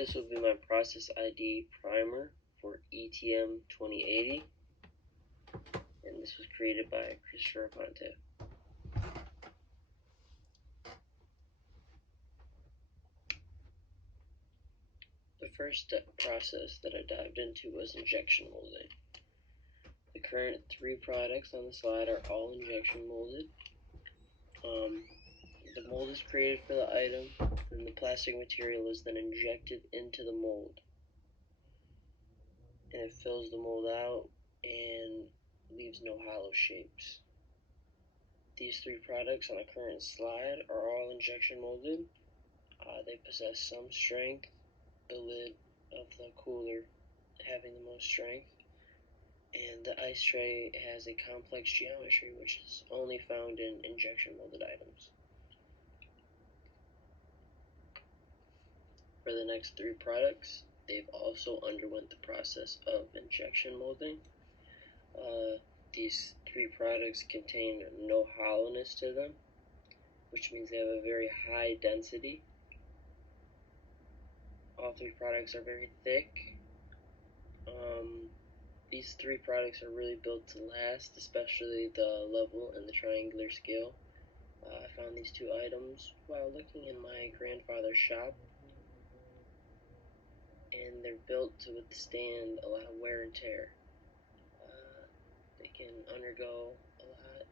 This will be my process ID primer for ETM 2080, and this was created by Christopher Aponte. The first process that I dived into was injection molding. The current 3 products on the slide are all injection molded. The mold is created for the item, and the plastic material is then injected into the mold. And it fills the mold out and leaves no hollow shapes. These 3 products on the current slide are all injection molded. They possess some strength, the lid of the cooler having the most strength, and the ice tray has a complex geometry which is only found in injection molded items. For the next 3 products, they've also underwent the process of injection molding. These 3 products contain no hollowness to them, which means they have a very high density. All 3 products are very thick. These 3 products are really built to last, especially the level and the triangular scale. I found these 2 items while looking in my grandfather's shop, and they're built to withstand a lot of wear and tear. They can undergo a lot.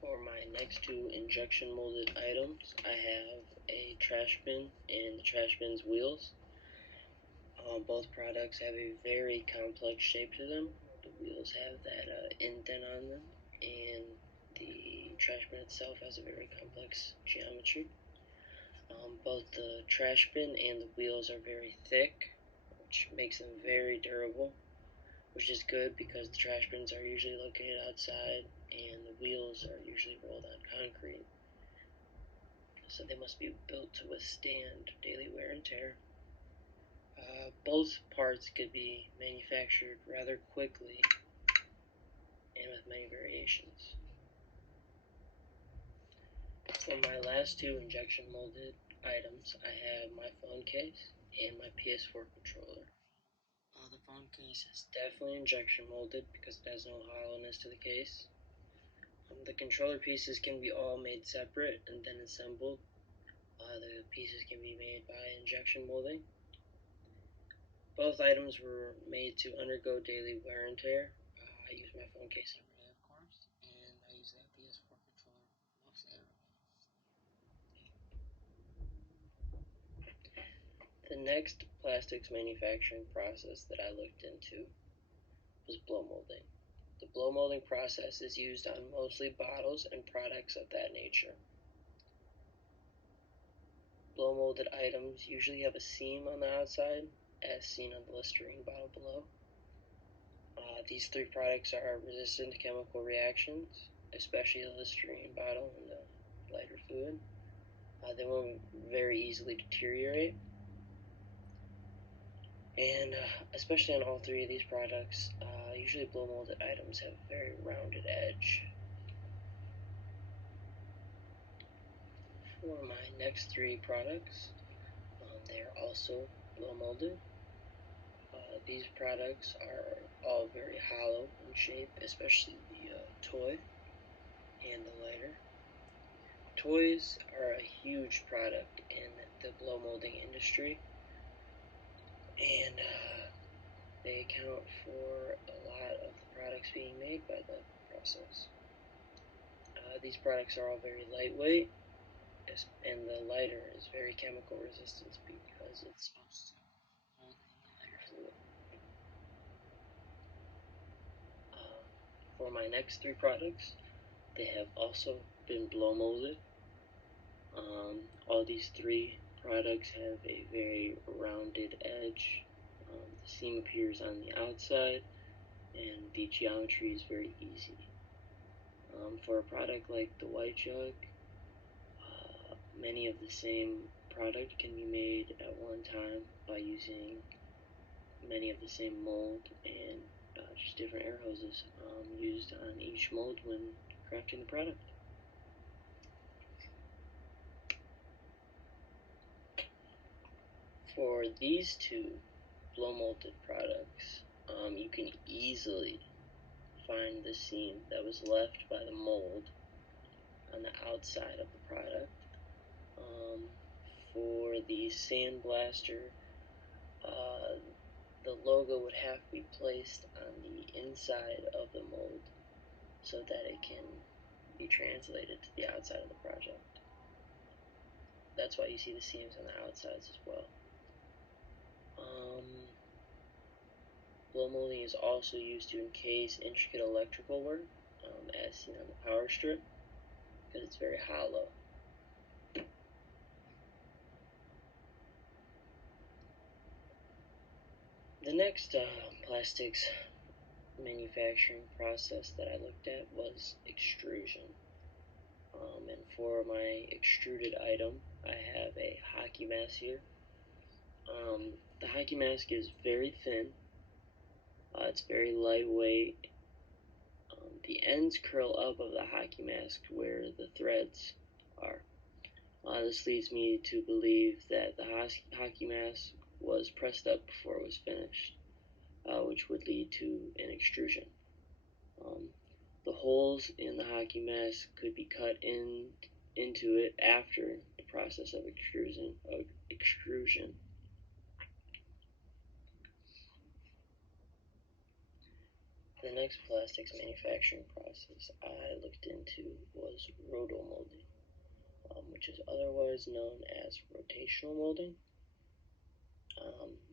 For my next 2 injection molded items, I have a trash bin and the trash bin's wheels. Both products have a very complex shape to them. The wheels have that indent on them, and the trash bin itself has a very complex geometry. Both the trash bin and the wheels are very thick, which makes them very durable, which is good because the trash bins are usually located outside and the wheels are usually rolled on concrete. So they must be built to withstand daily wear and tear. Both parts could be manufactured rather quickly and with many variations. For my last 2 injection molded items, I have my phone case and my PS4 controller. The phone case is definitely injection molded because it has no hollowness to the case. The controller pieces can be all made separate and then assembled. The pieces can be made by injection molding. Both items were made to undergo daily wear and tear. I use my phone case every day, of course, and I use that PS4 controller most every day. The next plastics manufacturing process that I looked into was blow molding. The blow molding process is used on mostly bottles and products of that nature. Blow molded items usually have a seam on the outside, as seen on the Listerine bottle below. These 3 products are resistant to chemical reactions, especially the Listerine bottle and the lighter fluid. They won't very easily deteriorate. And especially on all 3 of these products, usually blow molded items have a very rounded edge. For my next 3 products, they are also blow molded. These products are all very hollow in shape, especially the toy and the lighter. Toys are a huge product in the blow molding industry, and they account for a lot of the products being made by the process. These products are all very lightweight, and the lighter is very chemical resistant because it's supposed to hold in the lighter fluid. For my next 3 products, they have also been blow molded. All these 3 products have a very rounded edge. The seam appears on the outside, and the geometry is very easy. For a product like the White Jug, many of the same product can be made at one time by using many of the same mold and just different air hoses used on each mold when crafting the product. For these two blow molded products, you can easily find the seam that was left by the mold on the outside of the product. For the sandblaster, the logo would have to be placed on the inside of the mold so that it can be translated to the outside of the project. That's why you see the seams on the outsides as well. Blow molding is also used to encase intricate electrical work, as seen on the power strip, because it's very hollow. The next plastics manufacturing process that I looked at was extrusion. And for my extruded item, I have a hockey mask here. The hockey mask is very thin. It's very lightweight. The ends curl up of the hockey mask where the threads are. This leads me to believe that the hockey mask was pressed up before it was finished, which would lead to an extrusion. The holes in the hockey mask could be cut into it after the process of extrusion. The next plastics manufacturing process I looked into was rotomolding, which is otherwise known as rotational molding.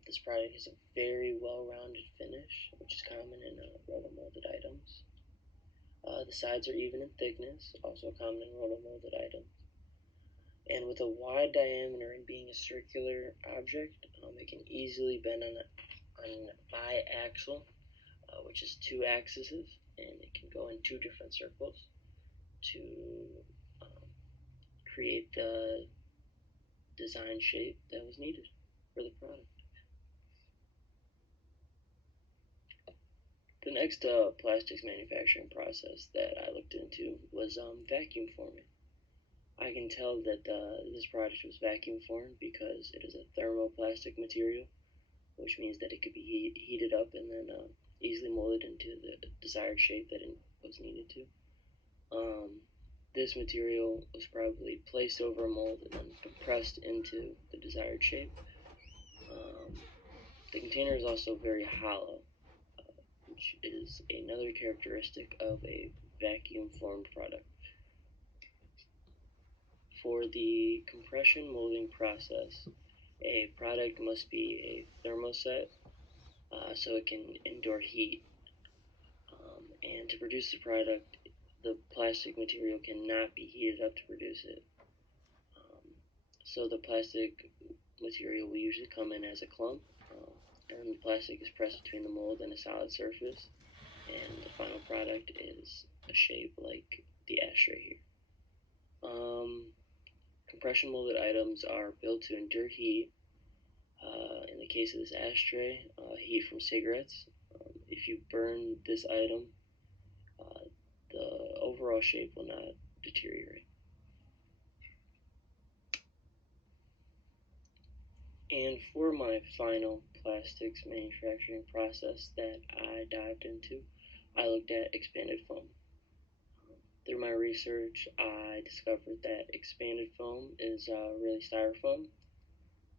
This product is a very well-rounded finish, which is common in rotomolded items. The sides are even in thickness, also common in rotomolded items. And with a wide diameter and being a circular object, it can easily bend on a biaxle, which is two axes, and it can go in two different circles to create the design shape that was needed for the product. The next plastics manufacturing process that I looked into was vacuum forming. I can tell that this product was vacuum formed because it is a thermoplastic material, which means that it could be heated up and then easily molded into the desired shape that it was needed to. This material was probably placed over a mold and then compressed into the desired shape. The container is also very hollow, which is another characteristic of a vacuum formed product. For the compression molding process, a product must be a thermoset so it can endure heat. And to produce the product, the plastic material cannot be heated up to produce it. So the plastic material will usually come in as a clump, and the plastic is pressed between the mold and a solid surface, and the final product is a shape like the ashtray here. Compression molded items are built to endure heat. In the case of this ashtray, heat from cigarettes. If you burn this item, the overall shape will not deteriorate. And for my final plastics manufacturing process that I dived into, I looked at expanded foam. Through my research, I discovered that expanded foam is really styrofoam,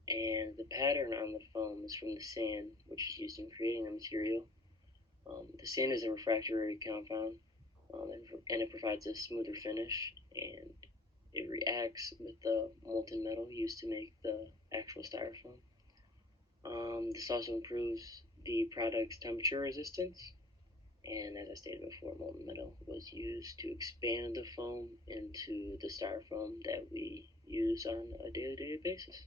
and the pattern on the foam is from the sand, which is used in creating the material. The sand is a refractory compound, and it provides a smoother finish, and it reacts with the molten metal used to make the actual styrofoam. This also improves the product's temperature resistance, and as I stated before, molten metal was used to expand the foam into the styrofoam that we use on a day-to-day basis.